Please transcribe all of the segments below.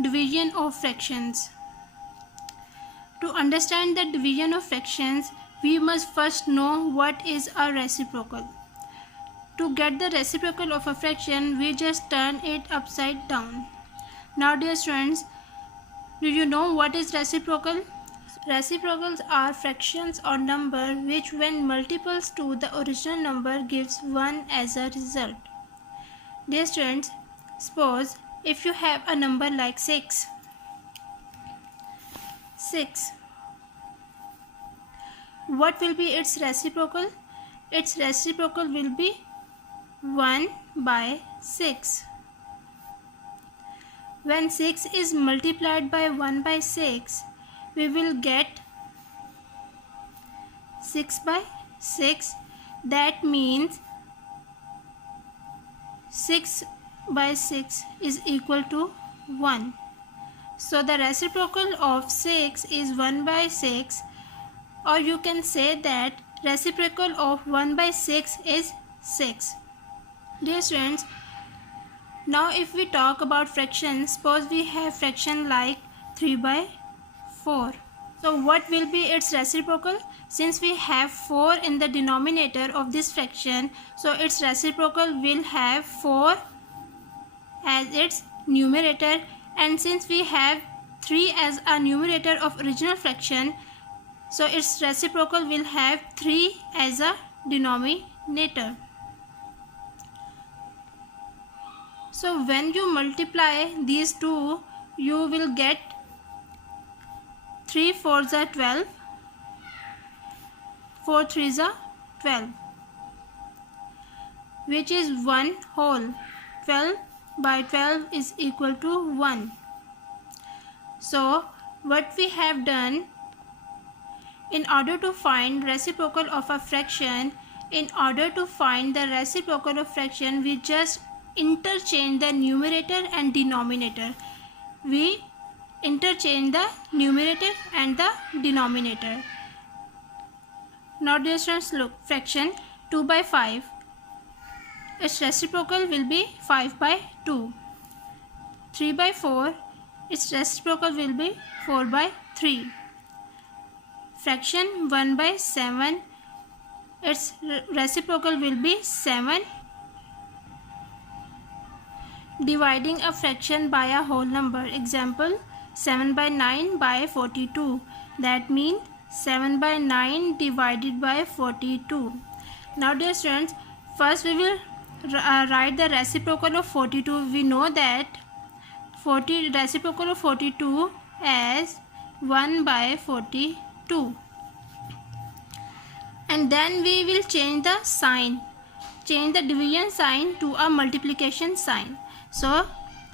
Division of fractions. To understand the division of fractions, we must first know what is a reciprocal. To get the reciprocal of a fraction, we just turn it upside down. Now dear students, do you know what is reciprocal? Reciprocals are fractions or number which when multiples to the original number gives 1 as a result. Dear students, suppose if you have a number like 6, what will be its reciprocal? Its reciprocal will be 1 by 6. When 6 is multiplied by 1 by 6, we will get 6 by 6. That means 6 by 6 is equal to 1. So the reciprocal of 6 is 1 by 6, or you can say that reciprocal of 1 by 6 is 6. Dear students, now if we talk about fractions, suppose we have fraction like 3 by 4. So what will be its reciprocal? Since we have 4 in the denominator of this fraction, so its reciprocal will have 4 as its numerator, and since we have 3 as a numerator of original fraction, so its reciprocal will have 3 as a denominator. So when you multiply these two, you will get 3 4s are 12, 4 3s are 12, which is 1 whole. 12 by 12 is equal to 1. So what we have done, in order to find reciprocal of a fraction, we just interchange the numerator and denominator. We interchange the numerator and the denominator. Now dear students, look, fraction 2 by 5, its reciprocal will be 5 by 2. 3 by 4, its reciprocal will be 4 by 3. Fraction 1 by 7, its reciprocal will be 7. Dividing a fraction by a whole number, example 7 by 9 by 42, that means 7 by 9 divided by 42. Now dear students, first we will write the reciprocal of 42. We know that reciprocal of 42 as 1 by 42, and then we will change the sign, change the division sign to a multiplication sign. So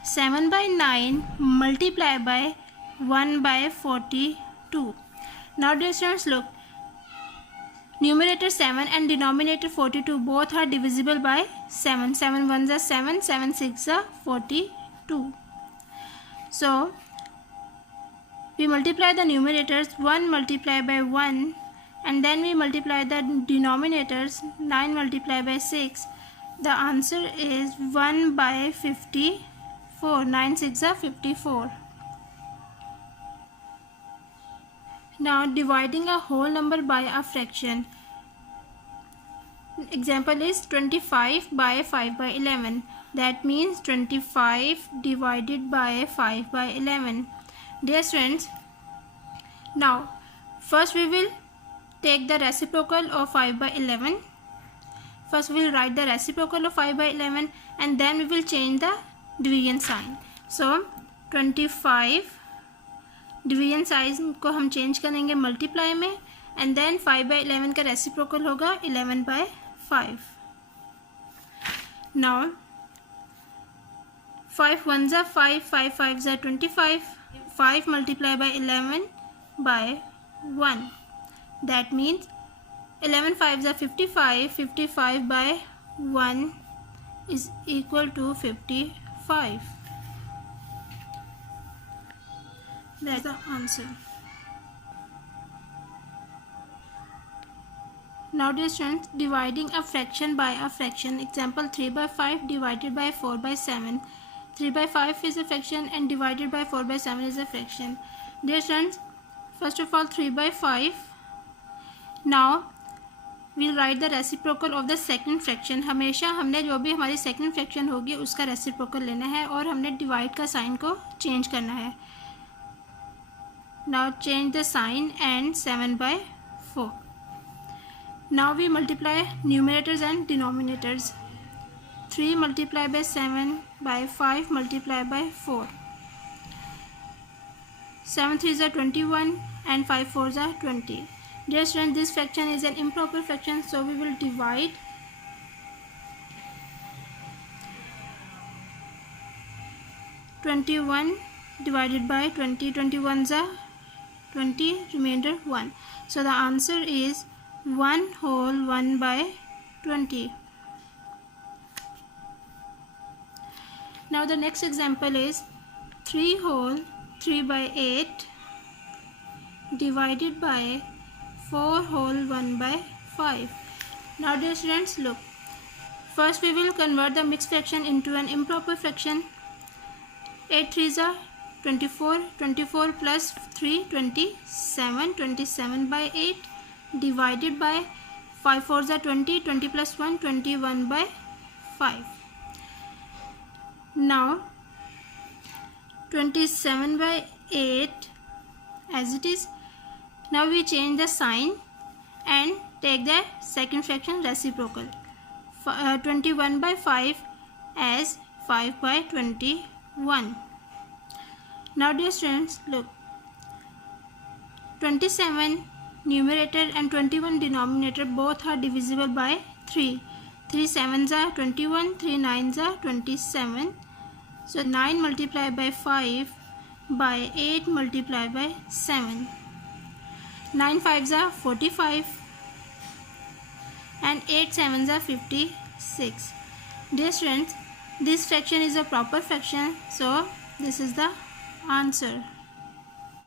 7 by 9 multiply by 1 by 42. Now dear students, look, numerator 7 and denominator 42 both are divisible by 7. 7 1s are 7, 7 6s are 42. So we multiply the numerators, 1 multiply by 1, and then we multiply the denominators, 9 multiply by 6. The answer is 1 by 54. 9 6 are 54. Now dividing a whole number by a fraction. Example is 25 by 5 by 11. That means 25 divided by 5 by 11. Dear students, now first we will take the reciprocal of 5 by 11. First we will write the reciprocal of 5 by 11, and then we will change the division sign. So 25 division size को हम change करेंगे multiply में, and then 5 by 11 का reciprocal होगा 11 by 5. Now 5 1s are 5, 5 5s are 25. 5 multiplied by 11 by 1. That means 11 5s are 55. 55 by 1 is equal to 55. That's the answer. Now dear students, dividing a fraction by a fraction. Example 3 by 5 divided by 4 by 7. 3/5 is a fraction and divided by 4/7 is a fraction. Dear students, first of all 3/5. Now we'll write the reciprocal of the second fraction. हमेशा हमने जो भी हमारी second fraction होगी उसका reciprocal लेना है और हमने divide का sign को change करना है. Now change the sign and 7/4. Now we multiply numerators and denominators. 3 multiplied by 7 by 5 multiplied by 4. 7 3s are 21 and 5 4s are 20. Dear students, this fraction is an improper fraction, so we will divide 21 divided by 20. 21s are 20, remainder 1. So the answer is 1 whole 1 by 20. Now the next example is 3 whole 3 by 8 divided by 4 whole 1 by 5. Now dear students, look. First we will convert the mixed fraction into an improper fraction. 8 3s are 24. 24 plus 3 27. 27 by 8 divided by 5 4s are 20. 20 plus 1 21 by 5. Now 27 by 8 as it is. Now we change the sign and take the second fraction reciprocal. 21 by 5 as 5 by 21. Now dear students, look. 27 numerator and 21 denominator both are divisible by 3. 3 7s are 21, 3 9s are 27. So 9 multiplied by 5 by 8 multiplied by 7. 9 5s are 45 and 8 7s are 56. Dear students, this fraction is a proper fraction, so this is the answer.